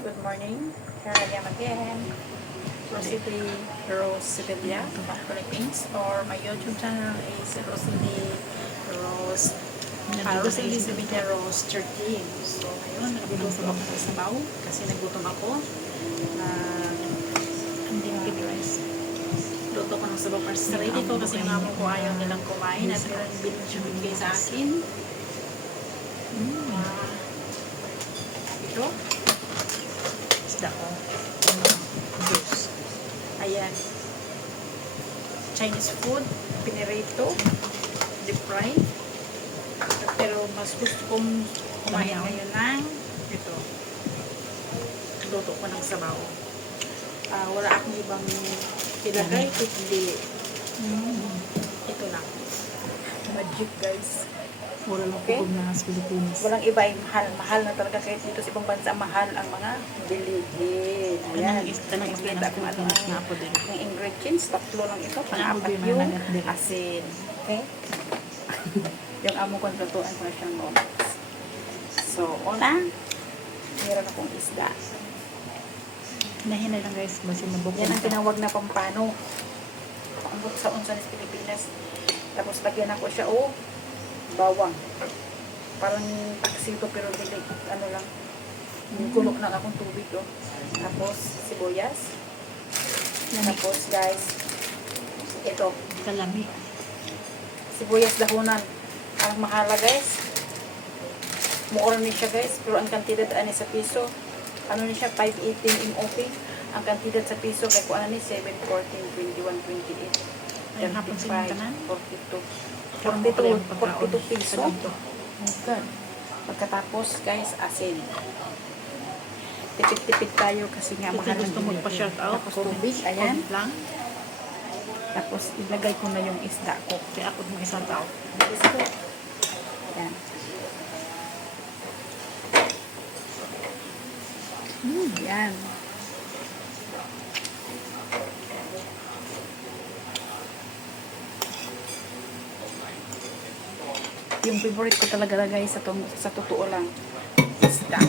Good morning. Here I am again. Rosalie Rose Sevilla from Philippines or my YouTube channel is Rosalie Rose uh, Rosalie Sevilla Rose 13. So ngayon, nagluluto ako ng sabaw kasi nagutom ako. Uh, Hindi rice. luto ko ng sabaw para sa sarili ko kasi amo ko ayaw nilang kumain at meron bigay sa akin. Ah, ito. Isda ko. Juice. Ayan. Chinese food, pinirito, deep fry. Pero mas gusto kong kumain ngayon ng ito. Luto ko ng sabaw. Ah, wala akong ibang ilagay, kundi Mm. ito lang. Magic guys. Wala lang Okay. na sa Pilipinas. Walang iba ay mahal. Mahal na talaga kahit dito sa ibang bansa, mahal ang mga bilihin. Ayan. Kanang explain ang kung ano ang nga po din. ang ingredients, tatlo lang ito, pang-apat yung asin. Okay? yung amo ko, lutuan ko na siyang moments. So, una, meron akong isda. Nahinay lang guys. Basi nabukod. Yan ang tinawag na pampano. Paambot sa unsa sa Pilipinas. Tapos lagyan ako siya, oh, bawang. Parang taksito pero dili, ano lang. Kulok lang akong tubig, oh. Tapos, sibuyas. Tapos, guys, ito, Kalami. sibuyas dahunan. Ang mahala guys. Mura ni siya guys. Pero ang kantidad ani sa piso. Ano ni siya? 518 MOP. Ang kantidad sa piso kay kung ano ni 7, 14, 21, 28. Ayun, hapon sa inyo tanan? 42. Karang 42, pala yung pagkaon. 42 piso. Good. Pagkatapos guys, asin. Tipid-tipid tayo kasi nga mahal ang gusto out. Tapos tubig, ayan. Lang. Tapos ilagay ko na yung isda ko. Kaya ako ng isang tao. Let's go. Yan. Hmm, yan. Yung favorite ko talaga guys sa, sa totoo lang, isda.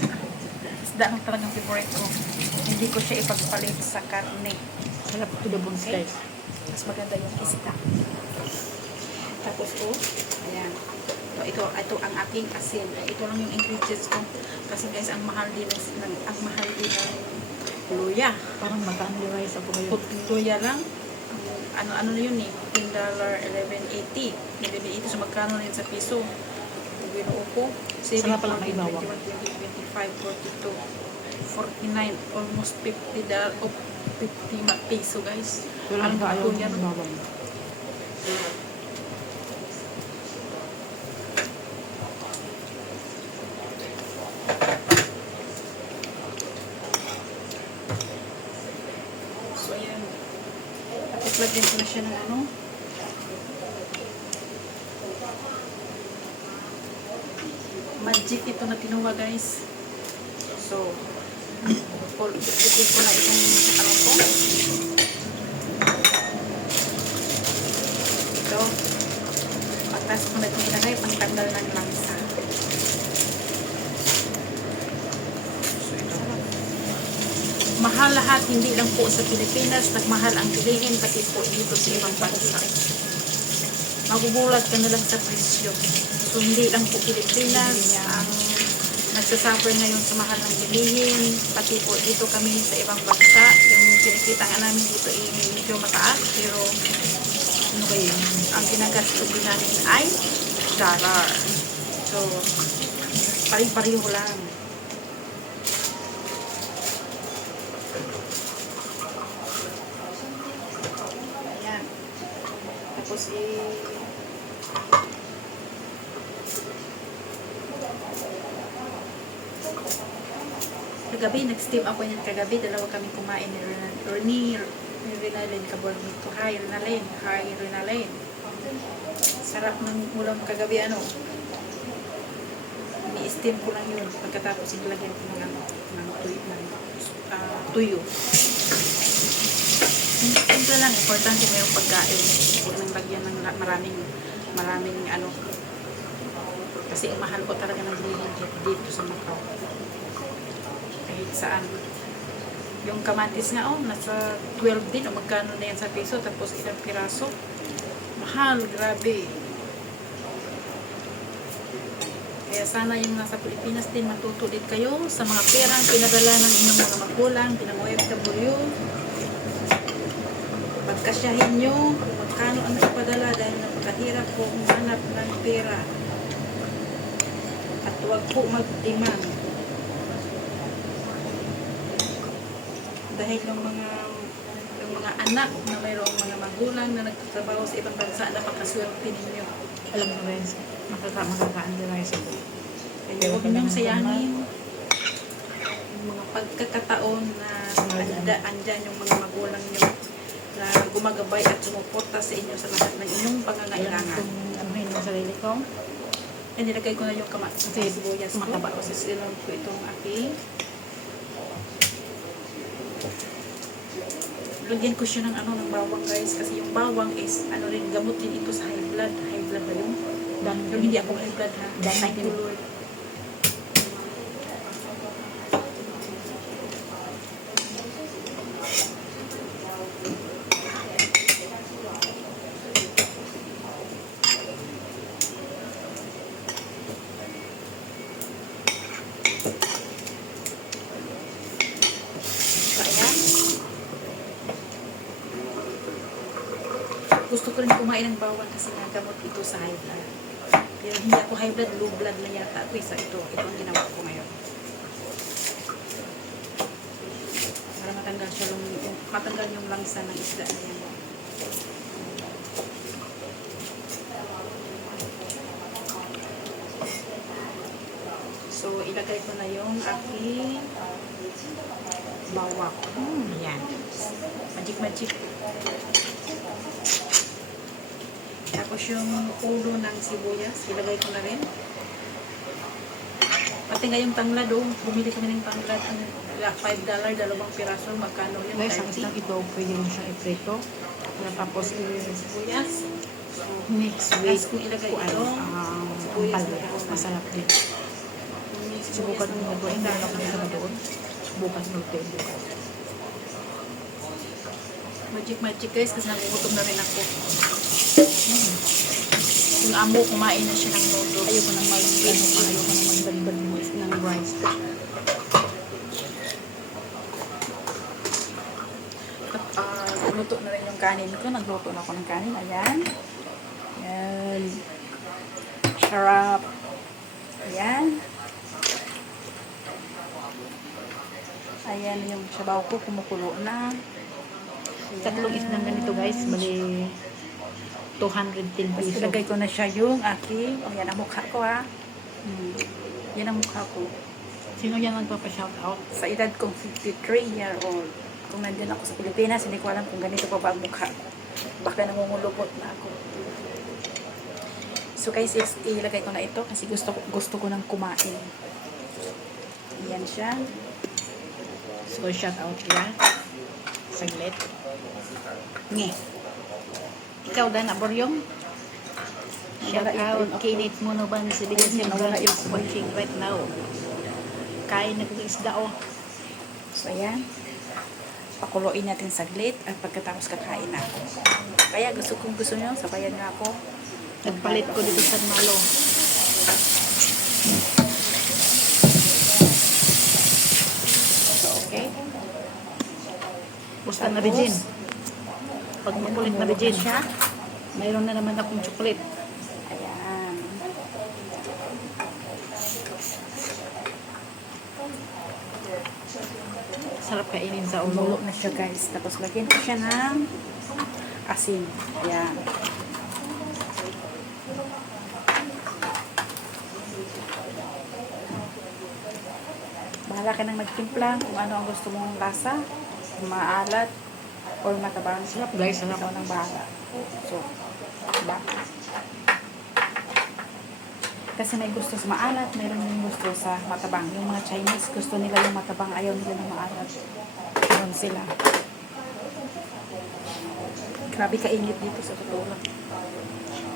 Isda lang talagang favorite ko. Hindi ko siya ipagpalit sa karne. Sarap to the bones Okay. guys. Mas maganda yung isda. Tapos oh, ayan. Ito, ito, ito ang aking asin. Ito lang yung ingredients ko. Kasi guys, ang mahal din ng, ng- ang mahal din ng luya. Parang magkano rice ako ngayon. Luya lang. Ano ano na yun eh? $10, 11.80. 11.80 so magkano na yun sa piso? Binuo ko, 7, Sarap pala may 14, bawang. 21, 20, 25, 42, 49, almost 50 dollar o 50 ma- peso guys. Wala Ang ka ayaw luya, ng no? bawang. So, ayan. Tapos lagyan ko na siya ng ano. Magic ito na tinuwa, guys. So, itin ko na itong ano ko. Ito. Atas ko na itong ilagay, pangtanggal ng langsa. So, ito. Mahal lahat, hindi lang po sa Pilipinas, nagmahal ang bilihin, pati po dito sa ibang bansa. Magugulat ka na lang sa presyo. So, hindi lang po Pilipinas ang nagsasuffer ngayon sa mahal ng bilihin, pati po dito kami sa ibang bansa. Yung kinikita nga namin dito ay medyo mataas, pero Ano ba yun? ang ginagasto din namin ay dollar. So, pari-pariho lang. Ayan. Tapos kagabi, nag-steam ako yan kagabi. Dalawa kami kumain ni Renan, or ni, ni Renalyn Cabornito. Hi, Renalyn. Hi, Renalyn. Sarap ng ulam kagabi, ano. Ni-steam ko lang yun. Pagkatapos, ilagyan ko ng, ano, ng tuyo. Ng, ah, tuyo. Simple lang. Importante mo yung pagkain. Huwag nang lagyan ng maraming, maraming, ano. Kasi ang mahal ko talaga ng bilihin dito sa Macau. Kaya saan. Yung kamatis nga, oh, nasa 12 din, o magkano na yan sa piso, tapos ilang piraso. Mahal, grabe. Kaya sana yung nasa Pilipinas din matuto din kayo sa mga perang pinadala ng inyong mga magulang, pinang OFW. Pagkasyahin nyo kung magkano ang ipadala dahil napakahirap po umanap ng pera. At huwag po mag-demand. Dahil yung mga yung mga anak na mayroong mga magulang na nagtatrabaho sa ibang bansa, napakaswerte ninyo. Alam mo guys, makaka makakaan ni rice ako. Kaya huwag niyong sayangin yung mga pagkakataon na anda, andyan yung mga magulang niyo na gumagabay at sumuporta sa inyo sa lahat ng inyong pangangailangan. anuhin yung sarili ko. And nilagay ko na yung kama sa sibuyas ko. mataba. Tapos isilang ko itong aking Lagyan ko siya ng ano ng bawang guys kasi yung bawang is ano rin gamot din ito sa high blood. High blood ba yun? Pero hindi ako high blood ha. Thank you. Lord. So, ayan. Gusto ko rin kumain ng bawang kasi nagamot ito sa high blood. Pero hindi ako high blood, low blood na yata ako isa ito. Ito ang ginawa ko ngayon. Para matanggal siya yung, matanggal yung langsa ng isda na yan. So, ilagay ko na yung aking bawang. Hmm, yan. Magic magic. Tapos yung ulo ng sibuyas, ilagay ko na rin. Pati nga yung tanglad, oh, bumili kami ng tanglad. Ang yeah, $5, dalawang piraso, magkano yun? Guys, ang 30. isang ito, pwede mo siyang iprito. Tapos, i- Sibuyas. next week, kung ilagay kuan, ito, ang sibuyas palaya. na Masarap din. Yung Subukan sibuyas mo na mag-doon. Hindi maganda. ako na doon. Bukas mo ito. Bukas. Magic magic guys, kasi nagugutom na rin ako. Yung amo, kumain na siya ng noodles. Ayoko nang mag, ano ayoko nang magdagdag mo ng rice. Ah, luto na rin yung kanin ko. Nagluto na ako ng kanin. Ayan. Ayan. Sarap. Ayan. Ayan yung sabaw ko. Kumukulo na. Tatlong isnang ganito guys, bali 210 Tapos pesos. ilagay ko na siya yung aking, o yan ang mukha ko ha. Hmm. Yan ang mukha ko. Sino yan nagpapa-shout out? Sa edad kong 53 year old. Kung nandun ako sa Pilipinas, hindi ko alam kung ganito pa ba ang mukha ko. Baka nangungulubot na ako. So guys, ilagay ko na ito kasi gusto gusto ko nang kumain. Ayan siya. So, shout out yan. Saglit. Nge. Ikaw? Shout Nawala out. ito. Kinit mo no ban si Bigas yung watching right now. Kain na kong isda oh. So ayan. Pakuloyin natin saglit at pagkatapos kakain na ako. Kaya gusto kong gusto nyo, sabayan nga ako. Nagpalit ko dito sa malo. Okay? Busta na Regine. Pag makulit na siya. mayroon na naman akong chocolate. Ayan. Sarap kainin sa Umulo ulo. na siya guys. Tapos lagyan ko siya ng asin. Ayan. Bahala ka nang magtimpla kung ano ang gusto mong lasa. Maalat or matabang. Sarap guys, sarap. Ikaw nang bahala. So, diba? Kasi may gusto sa maalat, mayroon din gusto sa matabang. Yung mga Chinese, gusto nila yung matabang, ayaw nila ng maalat. Ganun sila. Grabe kainit dito sa totoo.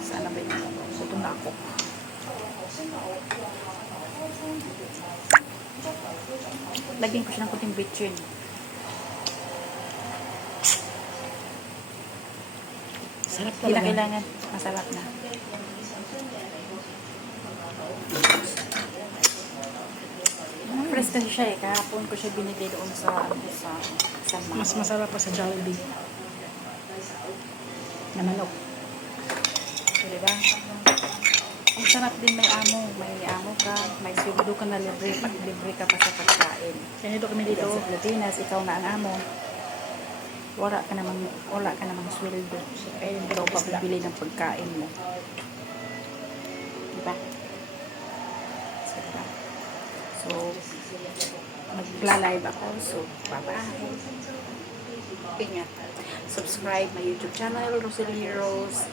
Sana ba yun? Gutom na ako. Lagyan ko siya ng kunting bitchin. Sarap Hindi na talaga. kailangan. Masarap na. Fresh kasi siya eh. Kahapon ko siya binili doon sa, sa, sa Mas masarap pa sa Jollibee. Na manok. So, diba? Ang sarap din may amo. May amo ka. May sweldo ka na libre. Pag libre ka pa sa pagkain. Kami Dito dito. sa Pilipinas, ikaw na ang amo. Wala ka namang, wala ka namang sweldo. Kaya Ikaw pa bibili ng pagkain mo. Diba? So, diba? So, magla-live ako. So, bye-bye. Ingat. Subscribe my YouTube channel, Rosalie Rose.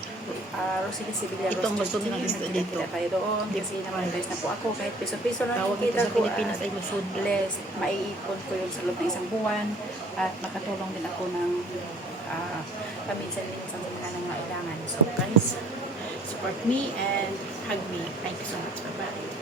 Uh, Rosalie Sevilla Ito ang gusto nilang isda dito. Kita tayo doon. Kasi naman guys na po ako. Kahit piso-piso lang Tawag dito sa ko. Pilipinas at ay food. blessed. Maiipon ko yun sa loob ng isang buwan. At makatulong din ako ng uh, paminsan-minsan sa mga nangailangan. So guys, Support me and hug me. Thank you so much. Bye-bye.